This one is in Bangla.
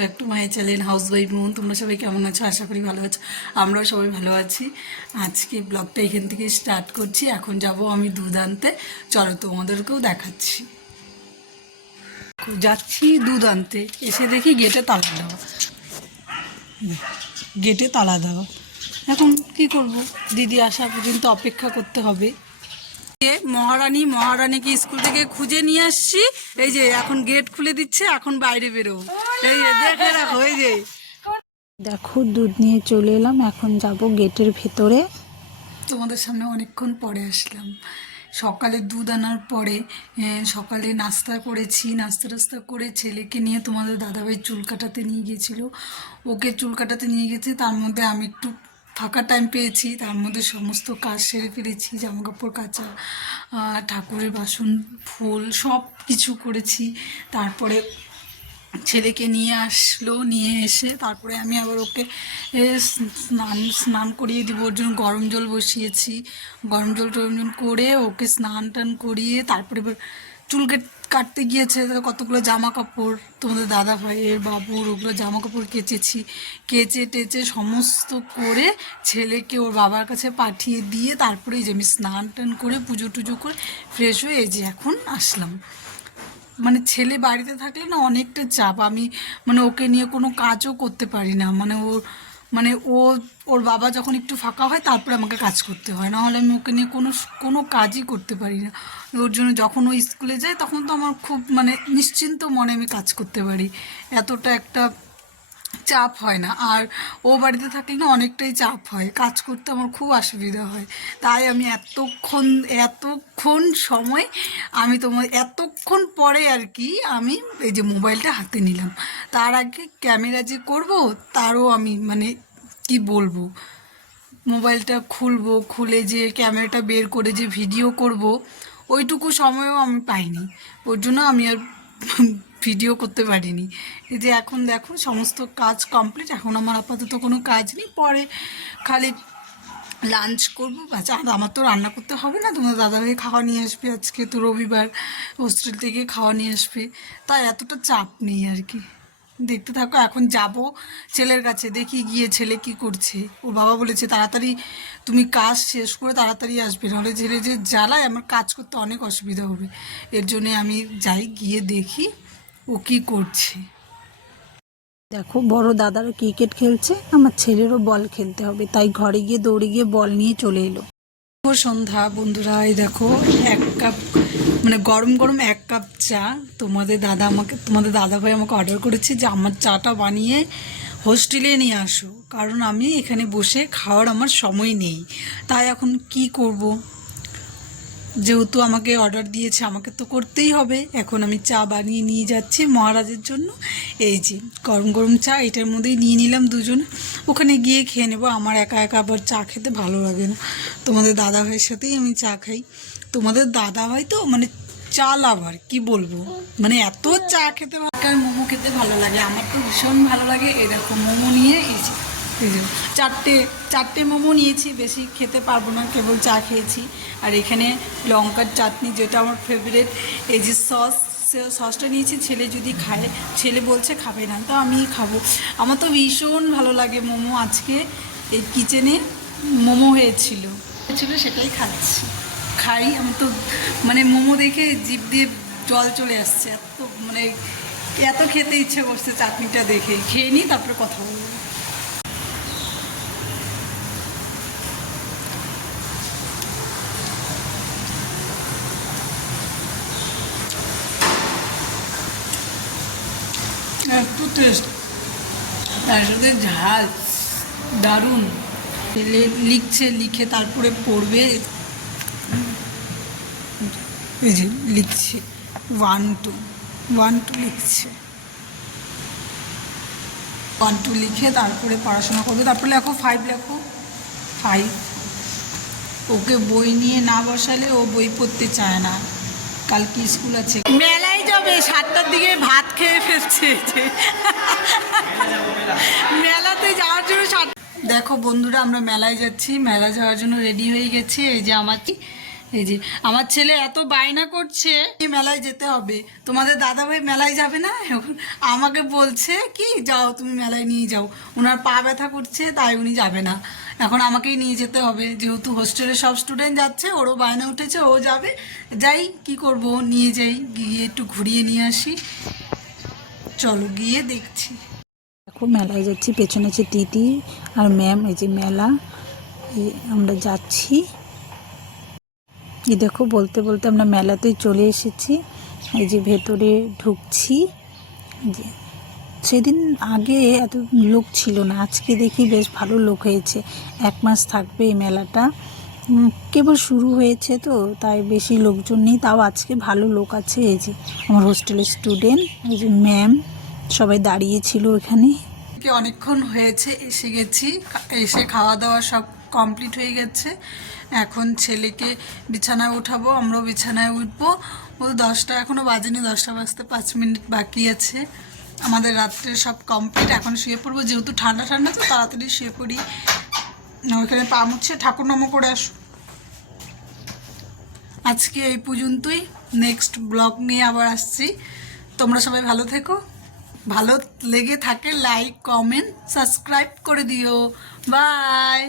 Back to my channel house wife মন। তোমরা সবাই কেমন আছো? আশা করি ভালো আছো। আমরাও সবাই ভালো আছি। আজকে ব্লগটা এখান থেকে স্টার্ট করছি। এখন যাব আমি দুধ আনতে। চলো তোমাদেরকেও দেখাচ্ছি। যাচ্ছি দুধ আনতে, এসে দেখি গেটে তালা দেওয়া। গেটে তালা দেওয়া। এখন কি করব, দিদি আসা পর্যন্ত অপেক্ষা করতে হবে। মহারানীকে স্কুল থেকে খুঁজে নিয়ে আসছি। এই যে এখন গেট খুলে দিচ্ছে, এখন বাইরে বেরোবো। এই যে দেখে রাখো, এই যে দেখো দুধ নিয়ে চলে এলাম। এখন যাব গেটের ভেতরে। তোমাদের সামনে অনেকক্ষণ পরে আসলাম। সকালে দুধ আনার পরে সকালে নাস্তা করেছি, নাস্তা করে ছেলেকে নিয়ে তোমাদের দাদাভাই চুল কাটাতে নিয়ে গিয়েছিল। ওকে চুল কাটাতে নিয়ে গেছে, তার মধ্যে আমি একটু ফাঁকা টাইম পেয়েছি। তার মধ্যে সমস্ত কাজ সেরে ফেলেছি, জামাকাপড় কাচা, ঠাকুরের বাসন, ফুল সব কিছু করেছি। তারপরে ছেলেকে নিয়ে আসলো, নিয়ে এসে তারপরে আমি আবার ওকে স্নান করিয়ে দিব। ওর জন্য গরম জল বসিয়েছি। গরম জল করে ওকে স্নান টান করিয়ে তারপরে এবার চুল কাটতে গিয়েছে। কতগুলো জামা কাপড় তোমাদের দাদা ভাইয়ের, বাবুর, ওগুলো জামা কাপড় কেচেছি। কেচে টেচে সমস্ত করে ছেলেকে ওর বাবার কাছে পাঠিয়ে দিয়ে তারপরে এই যে আমি স্নান টান করে পুজো টুজো করে ফ্রেশ হয়ে এই যে এখন আসলাম। মানে ছেলে বাড়িতে থাকলে না অনেকটা চাপ। আমি মানে ওকে নিয়ে কোনো কাজও করতে পারি না। মানে ওর বাবা যখন একটু ফাঁকা হয় তারপরে আমাকে কাজ করতে হয়, নাহলে আমি ওকে নিয়ে কোনো কাজই করতে পারি না। ওর জন্য যখন ও স্কুলে যায় তখন তো আমার খুব মানে নিশ্চিন্ত মনে আমি কাজ করতে পারি, এতটা একটা চাপ হয় না। আর ও বাড়িতে থাকলে না অনেকটাই চাপ হয়, কাজ করতে আমার খুব অসুবিধা হয়। তাই আমি এতক্ষণ সময় আমি এতক্ষণ পরে আর কি আমি এই যে মোবাইলটা হাতে নিলাম। তার আগে ক্যামেরা যে করব তারও আমি মানে কি বলবো, মোবাইলটা খুলবো, খুলে যে ক্যামেরাটা বের করে যে ভিডিও করব ওইটুকু সময়ও আমি পাইনি। ওর জন্য আমি আর ভিডিও করতে পারিনি। এই যে এখন দেখো সমস্ত কাজ কমপ্লিট। এখন আমার আপাতত কোনো কাজ নেই, পরে খালি লাঞ্চ করবো বাস। আর আমার তো রান্না করতে হবে না, তোমার দাদাভাই খাওয়া নিয়ে আসবে। আজকে তো রবিবার, হোস্টেল থেকে খাওয়া নিয়ে আসবে, তাই এতটা চাপ নেই আর কি। দেখতে থাকো। এখন যাব ছেলের কাছে, দেখি গিয়ে ছেলে কি করছে। ওর বাবা বলেছে তাড়াতাড়ি তুমি কাজ শেষ করে তাড়াতাড়ি আসবে, নাহলে ছেলে যে জ্বালায় আমার কাজ করতে অনেক অসুবিধা হবে। এর জন্যে আমি যাই, গিয়ে দেখি ও কি করছে। দেখো বড় দাদারও ক্রিকেট খেলছে, আমার ছেলেরও বল খেলতে হবে, তাই ঘরে গিয়ে দৌড়ে গিয়ে বল নিয়ে চলে এলো। সন্ধ্যা বন্ধুরা, এই দেখো এক কাপ মানে গরম গরম এক কাপ চা তোমাদের দাদাভাই আমাকে অর্ডার করেছে যে আমার চাটা বানিয়ে হোস্টেলে নিয়ে আসো, কারণ আমি এখানে বসে খাওয়ার আমার সময় নেই। তাই এখন কি করব, যেহেতু আমাকে অর্ডার দিয়েছে আমাকে তো করতেই হবে। এখন আমি চা বানিয়ে নিয়ে যাচ্ছি মহারাজের জন্য। এই যে গরম গরম চা, এটার মধ্যেই নিয়ে নিলাম দুজনে, ওখানে গিয়ে খেয়ে নেবো। আমার একা একা আবার চা খেতে ভালো লাগে না, তোমাদের দাদাভাইয়ের সাথেই আমি চা খাই। তোমাদের দাদাভাই তো মানে চা লাভার, কি বলবো, মানে এত চা খেতে ভালো। মোমো খেতে ভালো লাগে, আমার তো ভীষণ ভালো লাগে। এরকম মোমো নিয়ে এসেছি, এই যে চারটে মোমো নিয়েছি, বেশি খেতে পারবো না, কেবল চা খেয়েছি। আর এখানে লঙ্কার চাটনি, যেটা আমার ফেভারিট। এই যে সসটা নিয়েছি, ছেলে যদি খায়, ছেলে বলছে খাবে না, তো আমিই খাবো। আমার তো ভীষণ ভালো লাগে মোমো। আজকে এই কিচেনে মোমো হয়েছিল, সেটাই খাই। আমার তো মানে মোমো দেখে জিভ দিয়ে জল চলে আসছে, এত খেতে ইচ্ছে করছে চাটনিটা দেখে। খেয়ে নিই, তারপরে কথা বলবো। একটু টেস্ট, তার সাথে ঝাল, দারুণ। লিখে তারপরে পড়বে। এই যে লিখছে 1 2 1 2 লিখছে, 1 2 লিখে তারপরে পড়াশোনা করবে। তারপরে লেখো 5, লেখো 5। ওকে বই নিয়ে না বসালে ও বই পড়তে চায় না। কালকে স্কুল আছে, মেলায় যাবে 7টার দিকে, ভাত খেয়ে ফেলছে। মেলাতে যাওয়ার জন্য দেখো বন্ধুরা, আমরা মেলায় যাচ্ছি, মেলা যাওয়ার জন্য রেডি হয়ে গেছি। এই যে আমার এই যে আমার ছেলে এত বায়না করছে এই মেলায় যেতে হবে, তোমাদের দাদাভাই মেলায় যাবে না, এখন আমাকে বলছে কি যাও তুমি মেলায় নিয়ে যাও, ওনার পা ব্যথা করছে তাই উনি যাবে না, এখন আমাকেই নিয়ে যেতে হবে, যেহেতু হোস্টেলে সব স্টুডেন্ট যাচ্ছে, ওরও বায়না উঠেছে, ও যাবে, যাই কি করব, নিয়ে যাই, গিয়ে একটু ঘুরিয়ে নিয়ে আসি, চলো গিয়ে দেখছি। দেখো মেলায় যাচ্ছি, পেছনে আছে দিদি আর ম্যাম, এই যে মেলা, এই আমরা যাচ্ছি। এই দেখো বলতে বলতে আমরা মেলাতেই চলে এসেছি, এই যে ভেতরে ঢুকছি। যে সেদিন আগে এত লোক ছিল না, আজকে দেখি বেশ ভালো লোক হয়েছে। 1 মাস থাকবে এই মেলাটা, কেবল শুরু হয়েছে তো তাই বেশি লোকজন নেই, তাও আজকে ভালো লোক আছে। এই যে আমার হোস্টেলের স্টুডেন্ট, এই যে ম্যাম, সবাই দাঁড়িয়েছিল এখানে। অনেকক্ষণ হয়েছে এসে গেছি, এসে খাওয়া দাওয়া সব কমপ্লিট হয়ে গেছে, এখন ছেলেকে বিছানায় উঠাবো, আমরাও বিছানায় উঠবো। ও 10টা এখনও বাজেনি, 10টা বাজতে 5 মিনিট বাকি আছে। আমাদের রাত্রে সব কমপ্লিট, এখন শুয়ে পড়বো, যেহেতু ঠান্ডা ঠান্ডা তো তাড়াতাড়ি শুয়ে পড়ি। ওইখানে পা মুছছে, ঠাকুর নম করে আসো। আজকে এই পর্যন্তই, নেক্সট ব্লগ নিয়ে আবার আসছি। তোমরা সবাই ভালো থেকো, ভালো লেগে থাকে লাইক কমেন্ট সাবস্ক্রাইব করে দিও, বাই।